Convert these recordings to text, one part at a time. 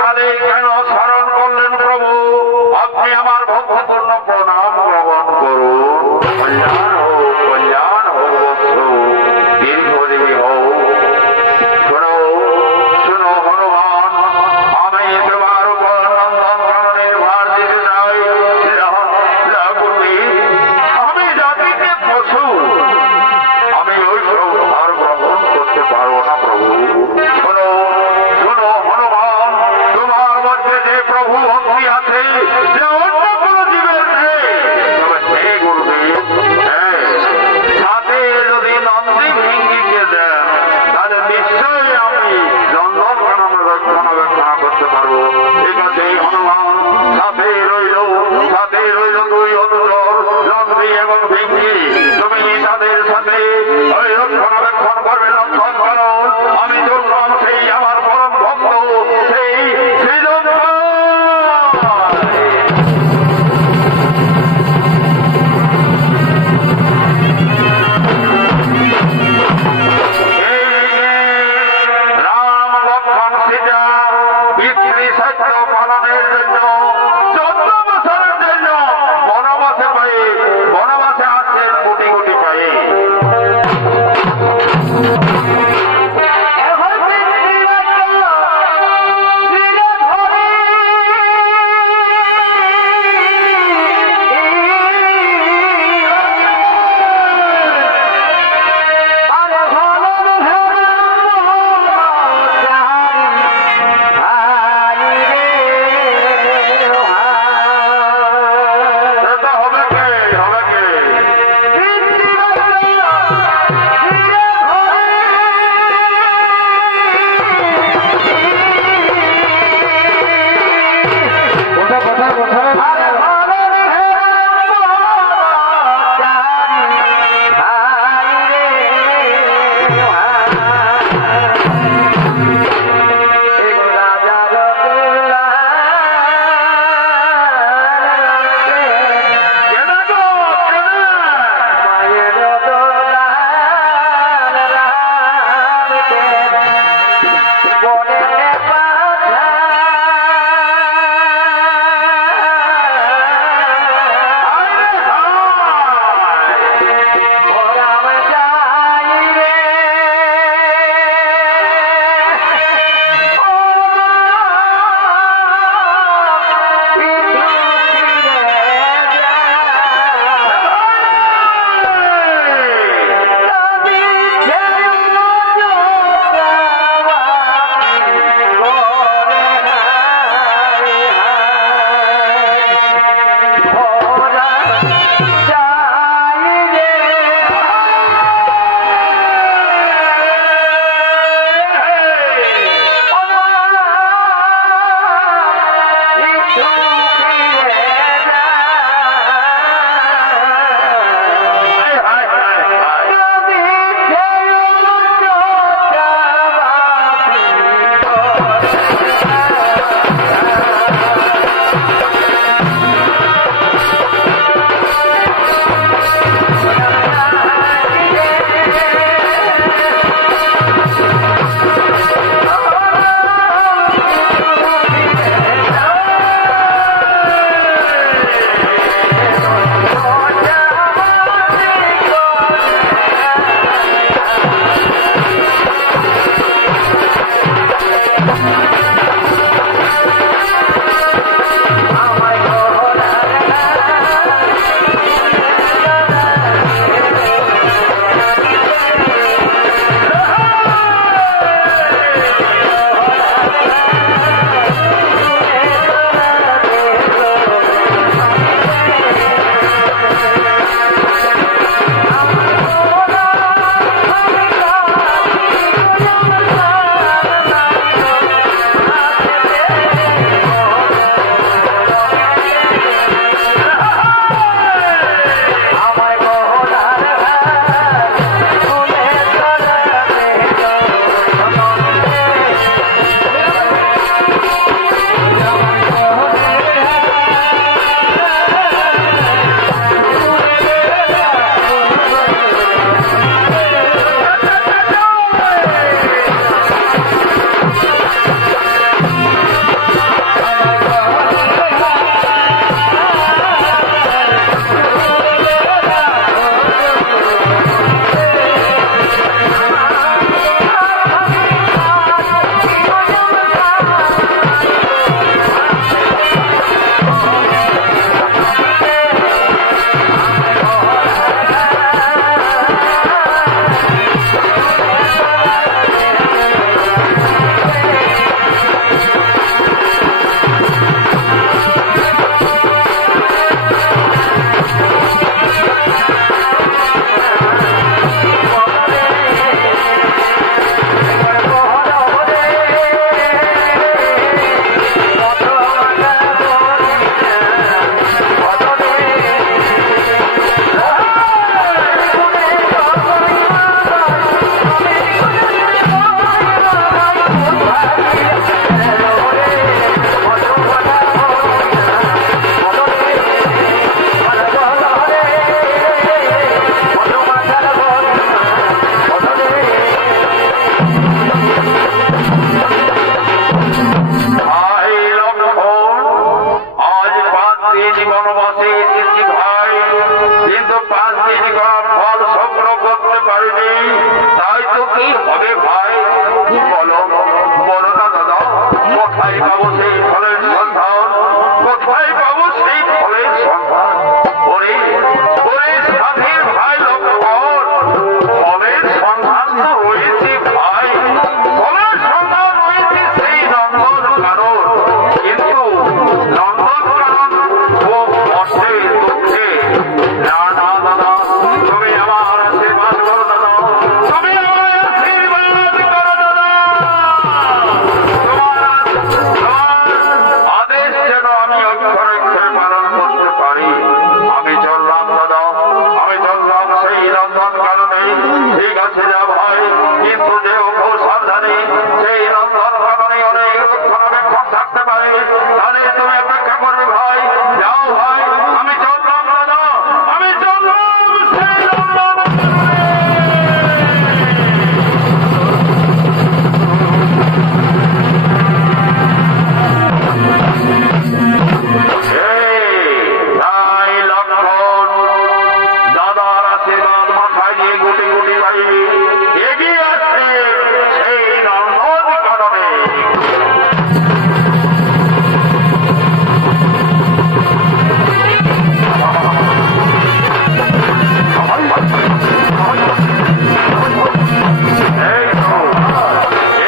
কালে কেন স্মরণ করলেন প্রভু? আপনি আমার ভক্তিপূর্ণ প্রণাম গ্রহণ করুন। কল্যাণ হোক বৎস, দীর্ঘজীবী হোক। শোনো শোনো হনুমান, আমি তোমার উপর নন্দন কাননের ভার দিতে চাই। আমি জাতিকে পশু, আমি ওই সব ভার গ্রহণ করতে পারবো না প্রভু। শোনো শোনো হনুমান, তোমার মধ্যে যে প্রভু ভক্তি আছে, যে অন্য কোন জীবের নেই, তবে হে গুরুদেব, সাথে যদি নন্দী ভিঙ্গিকে দেন, তাহলে নিশ্চয়ই আমি নন্দন কানন রক্ষণাবেক্ষণা করতে পারবো। ঠিক আছে হনুমান, সাথে রইল দুই অনুচর, নন্দী এবং ভিঙ্গি। তুমি তাদের সাথে ওই রক্ষণাবেক্ষণ করবে নন্দন কানন। আমি চললাম সেই আমার পরম ভক্ত, সেই সৃজন রাম লক্ষ্মণ সীতা পিতৃ সত্য পালনের জন্য 14 বছরের জন্য বনবাসে আসছেন কোটি কোটি পায়ে। 5 দিন করা ফল সংগ্রহ করতে পারিনি, তাই তো কি হবে ভাই বলো, বলো না দাদা, কোথায় পাবো সেই ফলের সন্ধান, কোথায় পাবো সেই ফলের সন্ধান? ওরে ওরে সাধীর ভাই লক্ষ্মণ, ফলের সন্ধান তো রয়েছে ভাই, ফলের সন্ধান রয়েছে সেই নন্দন কানন, কিন্তু নন্দন কানন খুব কষ্টে দুঃখে। না না দাদা, তুমি আমার আশীর্বাদ করো দাদা, তুমি আমার আশীর্বাদ করো দাদা, তোমার আদেশ যেন আমি অক্ষরে অক্ষরে পালন করতে পারি। আমি চললাম দাদা, আমি চললাম সেই নন্দন কাননে। ঠিক আছে যা ভাই, কিন্তু যে খুব সাবধানে, সেই নন্দন কাননে অনেক রক্ষণাবেক্ষণ থাকতে পারে, তাহলে তুমি অপেক্ষা করবে ভাই। যাও ভাই, আমি চললাম দাদা, আমি চললাম সেই নন্দন তাই লক্ষণ দাদার আশীর্বাদ মাথায় নিয়ে গুটি গুটি পাই এগিয়ে আসছে সেই নন্দন কাননে।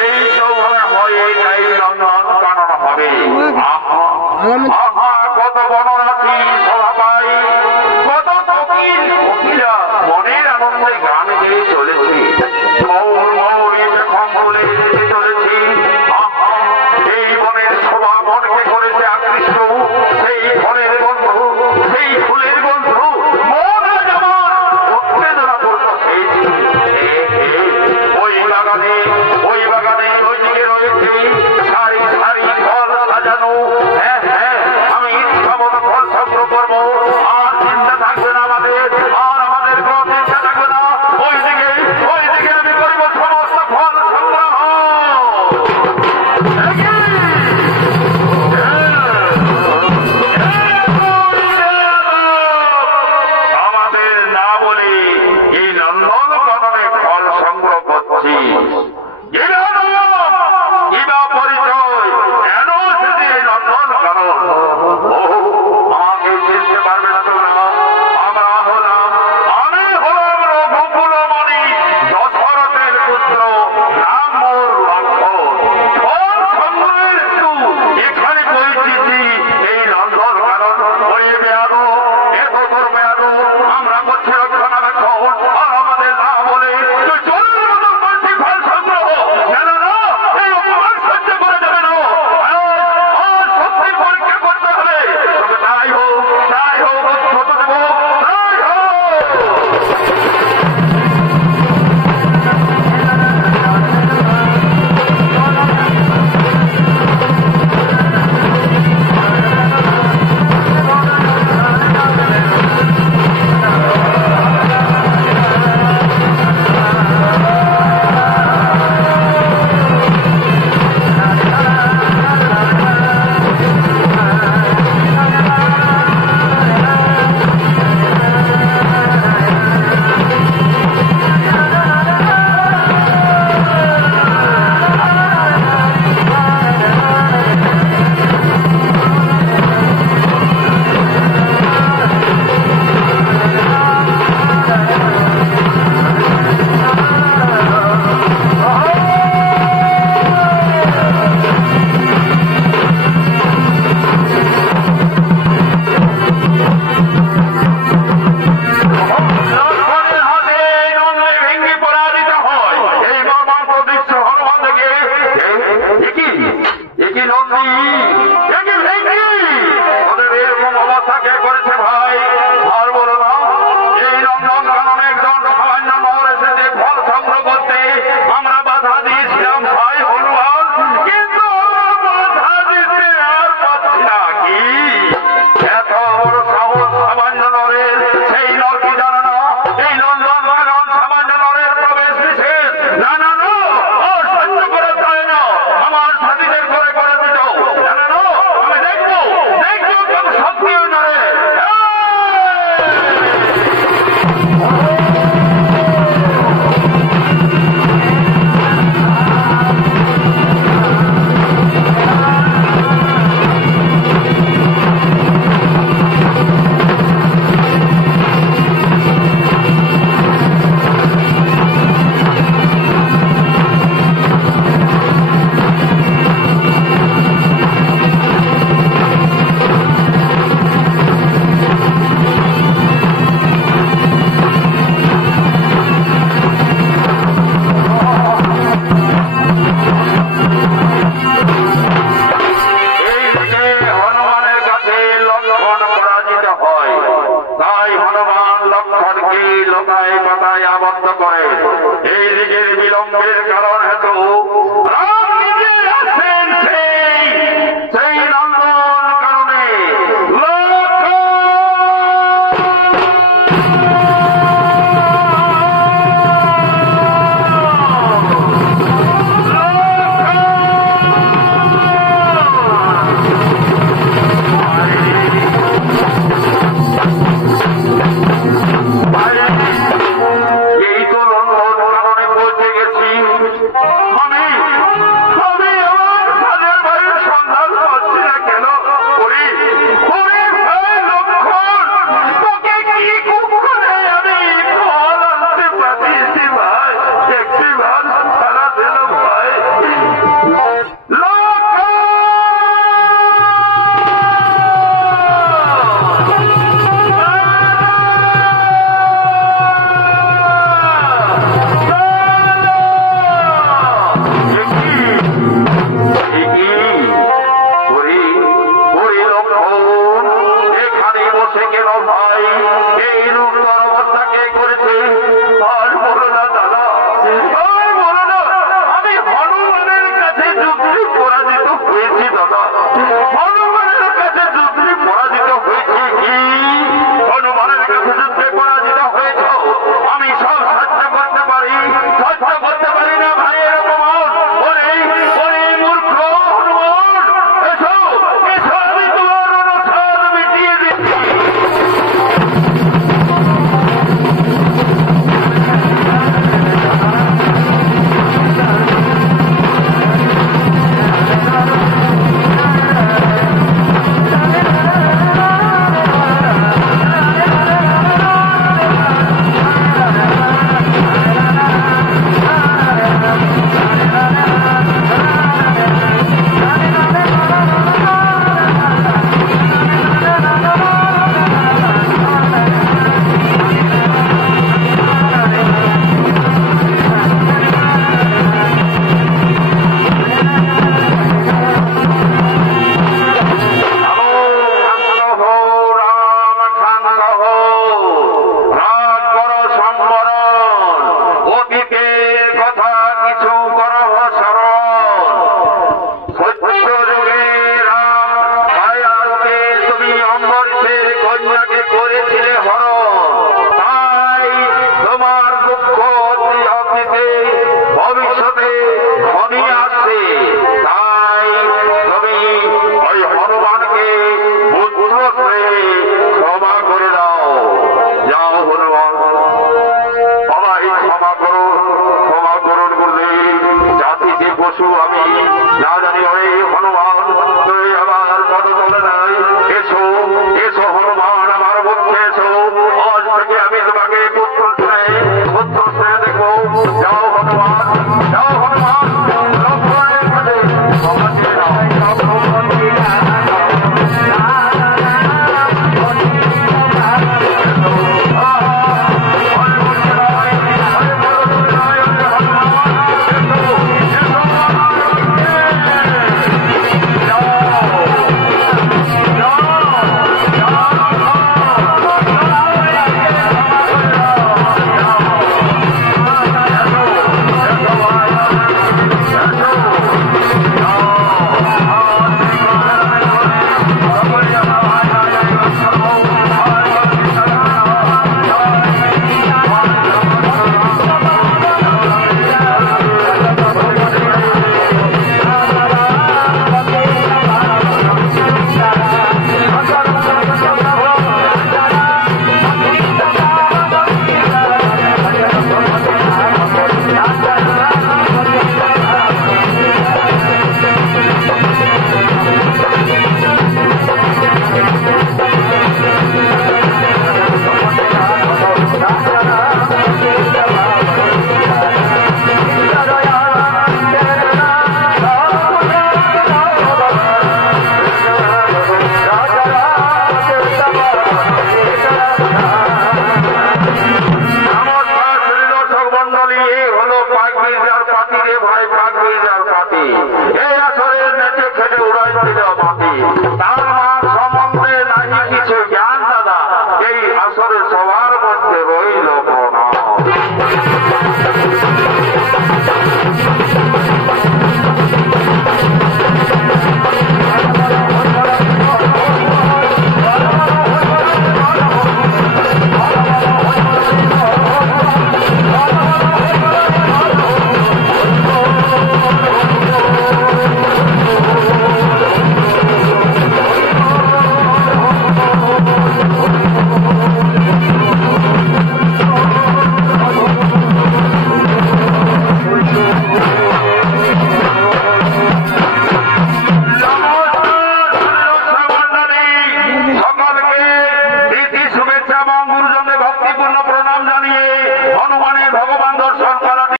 এই তো মনে হয় এই নন্দন কানন হবে। আহা কত বনরাশি সভায়, কত ফকির ফকিরা মনের আনন্দে গান গেয়ে চলেছে, মৌর মৌরি যখন বলে যেতে চলেছি। আহা এই বনের শোভা মনকে করেছে আকৃষ্ট, সেই ফলের বন্ধু, সেই ফুলের বন্ধু মন আজ আমার উত্তেজনা করতে চেয়েছি। ওই বাগানে ওইদিকে রয়েছে সারি সারি ফল সাজানো। হ্যাঁ হ্যাঁ, আমি ইচ্ছা মতো ফল সংগ্রহ করবো, আর চিন্তা থাকবে না আমাদের, আর আমাদের কোনো চিন্তা থাকবে না। ওইদিকে আমি করব সমস্ত ফল সংগ্রহ। আমাদের না বলে এই নন্দন কাননে ফল সংগ্রহ করছি, কিবা পরিচয় কেন সেটি নন্দন কানন? আমাকে চিনতে পারবে না তোমরা? আমি হলাম রঘুকুলমণি, দশরথের পুত্র, নাম মোর লক্ষণ। ফল সংগ্রহের একটু এখানে পৌঁছেছি এই নন্দন কানন। ওই বেয়াদু, এত তোর বেয়াদু, আমরা করছি রক্ষণাবেক্ষণ, আর আমাদের না বলে তুই চোরের মতো করছি ফল সংগ্রহ। না না না, এই অপমান সহ্য করা যাবে না। আর সত্যি পরীক্ষা করতে হবে, তবে তাই হোক ছোট দেব, তাই হোক। পাতায় পাতায় আবদ্ধ করে। এই দিকের বিলম্বের কারণ হেতু রাম নিজে আসেন সেই নন্দন কারণে ভাই এই রূপ অবস্থাকে করেছে।